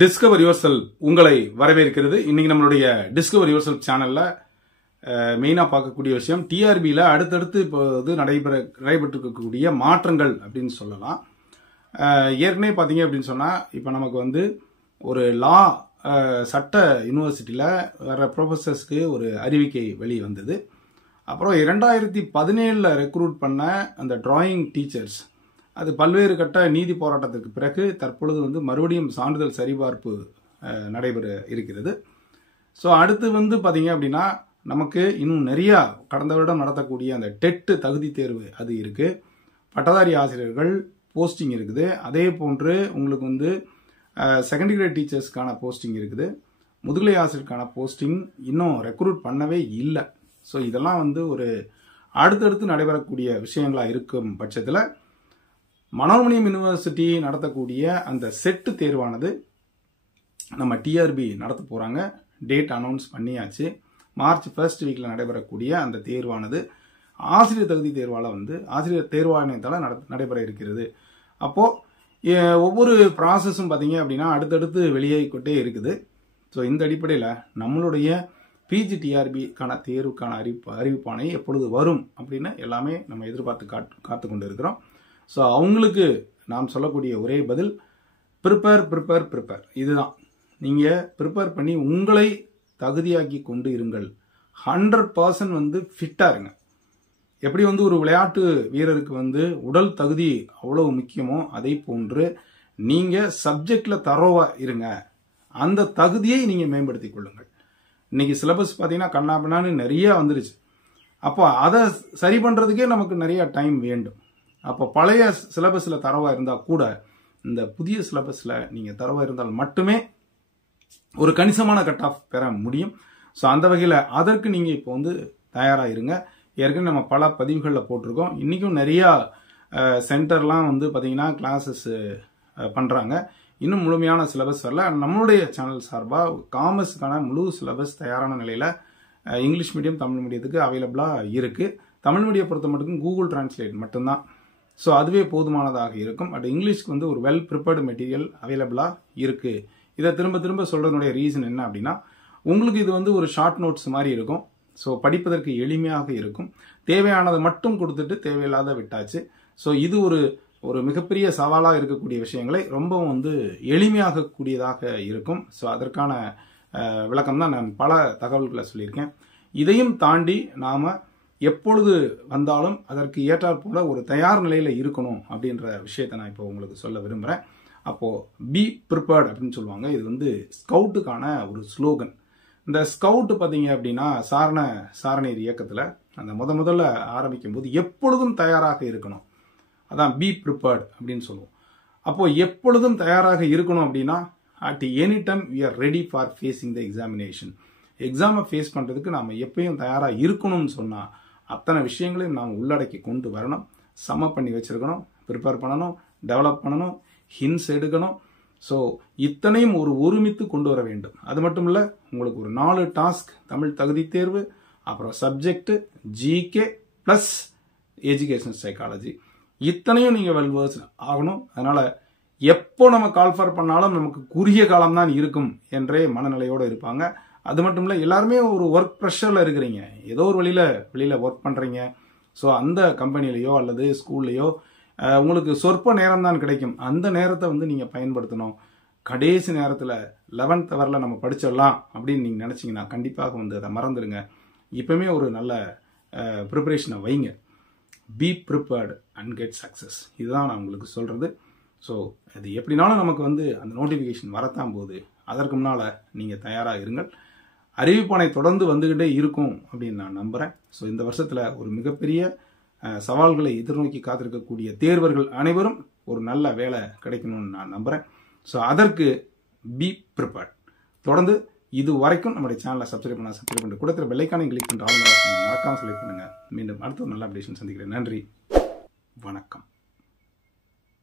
Discover your self உங்களை வரவேற்கிறது. இன்னைக்கு நம்மளுடைய டிஸ்கவர் யுவர் செல்ஃப் சேனல்ல மெயினா பார்க்கக்கூடிய விஷயம் டிஆர்பியில அடுத்தடுத்து இப்போது நடைபெற்றிருக்கக்கூடிய மாற்றங்கள் அப்படின்னு சொல்லலாம். ஏற்கனவே பார்த்தீங்க அப்படின்னு சொன்னா இப்போ நமக்கு ஒரு லா சட்ட யூனிவர்சிட்டியில வர ப்ரொஃபஸர்ஸ்க்கு ஒரு அறிவிக்கை வெளியே வந்தது. அப்புறம் 2017 ரெக்ரூட் பண்ண அந்த டிராயிங் டீச்சர்ஸ் அது பல்வேறு கட்ட நீதி போராட்டத்திற்கு பிறகு தற்பொழுது மறுபடியும் சான்றிதழ் சரிபார்ப்பு நடைபெற இருக்கிறது. ஸோ அடுத்து பார்த்தீங்க அப்படின்னா நமக்கு இன்னும் நிறையா கடந்த வருடம் நடத்தக்கூடிய அந்த டெட் தகுதி தேர்வு அது இருக்கு. பட்டதாரி ஆசிரியர்கள் போஸ்டிங் இருக்குது. அதே போன்று உங்களுக்கு செகண்டரி கிரேட் டீச்சர்ஸ்க்கான போஸ்டிங் இருக்குது. முதுகலை ஆசிரியருக்கான போஸ்டிங் இன்னும் ரெக்ரூட் பண்ணவே இல்லை. ஸோ இதெல்லாம் ஒரு அடுத்தடுத்து நடைபெறக்கூடிய விஷயங்களா இருக்கும் பட்சத்தில் மனோன்மணியம் யூனிவர்சிட்டி நடத்தக்கூடிய அந்த செட்டு தேர்வானது நம்ம டிஆர்பி நடத்த போறாங்க. டேட் அனௌன்ஸ் பண்ணியாச்சு. மார்ச் 1 வீக்ல நடைபெறக்கூடிய அந்த தேர்வானது ஆசிரியர் தகுதி தேர்வால ஆசிரியர் தேர்வாணையத்தால நடைபெற இருக்கிறது. அப்போ ஒவ்வொரு ப்ராசஸும் பார்த்தீங்க அப்படின்னா அடுத்தடுத்து வெளியாகிக்கிட்டே இருக்குது. ஸோ இந்த அடிப்படையில் நம்மளுடைய பிஜிடிஆர்பிக்கான தேர்வுக்கான அறிவிப்பானை எப்பொழுது வரும் அப்படின்னு எல்லாமே நம்ம எதிர்பார்த்து காத்து கொண்டு இருக்கிறோம். ஸோ அவங்களுக்கு நாம் சொல்லக்கூடிய ஒரே பதில் ப்ரிப்பேர் இதுதான். நீங்கள் ப்ரிப்பேர் பண்ணி உங்களை தகுதியாக்கி கொண்டு இருங்கள். 100% ஃபிட்டா இருங்க. எப்படி ஒரு விளையாட்டு வீரருக்கு உடல் தகுதி அவ்வளவு முக்கியமோ அதே போன்று நீங்க சப்ஜெக்ட்ல தரோவா இருங்க. அந்த தகுதியை நீங்க மேம்படுத்திக் கொள்ளுங்கள். இன்னைக்கு சிலபஸ் பார்த்தீங்கன்னா கண்ணாபின்னான்னு நிறைய வந்துருச்சு. அப்போ அதை சரி பண்றதுக்கே நமக்கு நிறைய டைம் வேண்டும். அப்போ பழைய சிலபஸ்ல தரவா இருந்தா கூட இந்த புதிய சிலபஸ்ல நீங்க தரவா இருந்தால் மட்டுமே ஒரு கணிசமான கட் ஆஃப் பெற முடியும். ஸோ அந்த வகையில் அதற்கு நீங்க இப்போ தயாரா இருங்க. ஏற்கனவே நம்ம பல பதிவுகளில் போட்டிருக்கோம். இன்னைக்கும் நிறைய சென்டர்லாம் பார்த்தீங்கன்னா கிளாஸஸ் பண்றாங்க. இன்னும் முழுமையான சிலபஸ் வரல. நம்மளுடைய சேனல் சார்பாக காமர்ஸுக்கான முழு சிலபஸ் தயாரான நிலையில இங்கிலீஷ் மீடியம் தமிழ் மீடியத்துக்கு அவைலபிளா இருக்கு. தமிழ் மீடியம் பொறுத்த மட்டும் கூகுள் டிரான்ஸ்லேட் மட்டும்தான். ஸோ அதுவே போதுமானதாக இருக்கும். பட் இங்கிலீஷ்க்கு ஒரு வெல் ப்ரிப்பேர்டு மெட்டீரியல் அவைலபிளா இருக்கு. இதை திரும்ப திரும்ப சொல்றதுனுடைய ரீசன் என்ன அப்படின்னா உங்களுக்கு இது ஒரு ஷார்ட் நோட்ஸ் மாதிரி இருக்கும். ஸோ படிப்பதற்கு எளிமையாக இருக்கும். தேவையானதை மட்டும் கொடுத்துட்டு தேவையில்லாத விட்டாச்சு. ஸோ இது ஒரு மிகப்பெரிய சவாலாக இருக்கக்கூடிய விஷயங்களை ரொம்பவும் எளிமையாக கூடியதாக இருக்கும். ஸோ அதற்கான விளக்கம் தான் நான் பல தகவல்களை சொல்லியிருக்கேன். இதையும் தாண்டி நாம எப்பொழுது வந்தாலும் அதற்கு ஏற்றாற் போல ஒரு தயார் நிலையில இருக்கணும் அப்படின்ற விஷயத்தை நான் இப்போ உங்களுக்கு சொல்ல விரும்புறேன். அப்போ பி ப்ரிப்பேர்ட் அப்படின்னு சொல்லுவாங்க. இது ஸ்கவுட்டுக்கான ஒரு ஸ்லோகன். இந்த ஸ்கவுட் பார்த்தீங்க அப்படின்னா சாரணர் இயக்கத்தில் அந்த முதல்ல ஆரம்பிக்கும் போது எப்பொழுதும் தயாராக இருக்கணும். அதான் பி ப்ரிப்பேர்ட் அப்படின்னு சொல்லுவோம். அப்போ எப்பொழுதும் தயாராக இருக்கணும் அப்படின்னா at any time we are ready for facing the examination. எக்ஸாமை ஃபேஸ் பண்றதுக்கு நாம எப்பயும் தயாராக இருக்கணும்னு சொன்னா அத்தனை விஷயங்களையும் நாம் உள்ளடக்கி கொண்டு வரணும். சம பண்ணி வச்சிருக்கணும், ப்ரிப்பேர் பண்ணணும், டெவலப் பண்ணணும், ஹின்ஸ் எடுக்கணும். ஸோ இத்தனையும் ஒருமித்து கொண்டு வர வேண்டும். அது மட்டும் இல்ல உங்களுக்கு ஒரு 4 டாஸ்க் தமிழ் தகுதி தேர்வு, அப்புறம் subject, GK plus education psychology, இத்தனையும் நீங்க வெல் வேர்ஸ் ஆகணும். அதனால எப்போ நம்ம கால்ஃபர் பண்ணாலும் நமக்கு குறுகிய காலம் தான் இருக்கும் என்றே மனநிலையோடு இருப்பாங்க. அது மட்டும் இல்ல எல்லாருமே ஒரு ஒர்க் ப்ரெஷர்ல இருக்கிறீங்க. ஏதோ ஒரு வெளியில ஒர்க் பண்றீங்க. ஸோ அந்த கம்பெனிலேயோ அல்லது ஸ்கூல்லையோ உங்களுக்கு சொற்ப நேரம் தான் கிடைக்கும். அந்த நேரத்தை நீங்க பயன்படுத்தணும். கடைசி நேரத்தில் 11th ஹவர்ல நம்ம படிச்சிடலாம் அப்படின்னு நீங்க நினைச்சீங்கன்னா கண்டிப்பாக அதை மறந்துடுங்க. இப்பவுமே ஒரு நல்ல ப்ரிப்பரேஷனை வைங்க. B prepared and get success. இதுதான் நான் உங்களுக்கு சொல்றது. ஸோ அது எப்படினாலும் நமக்கு அந்த நோட்டிஃபிகேஷன் வரத்தான் போகுது. அதற்கு முன்னால நீங்க தயாராக இருங்கள். அறிவிப்பானை தொடர்ந்து வந்துகிட்டே இருக்கும் அப்படின்னு நான் நம்புறேன். ஸோ இந்த வருஷத்துல ஒரு மிகப்பெரிய சவால்களை எதிர்நோக்கி காத்திருக்கக்கூடிய தேர்வர்கள் அனைவரும் ஒரு நல்ல வேலை கிடைக்கணும்னு நான் நம்புறேன். ஸோ அதற்கு பி ப்ரிப்பேர்ட். தொடர்ந்து இது வரைக்கும் நம்முடைய சேனலை சப்ஸ்கிரைப் பண்ணி கொடுத்துற பெல்லைக்கானை கிளிக் பண்ணுற மறக்காம செலக்ட் பண்ணுங்க. மீண்டும் அடுத்த ஒரு நல்ல அப்டேஷன் சந்திக்கிறேன். நன்றி, வணக்கம்.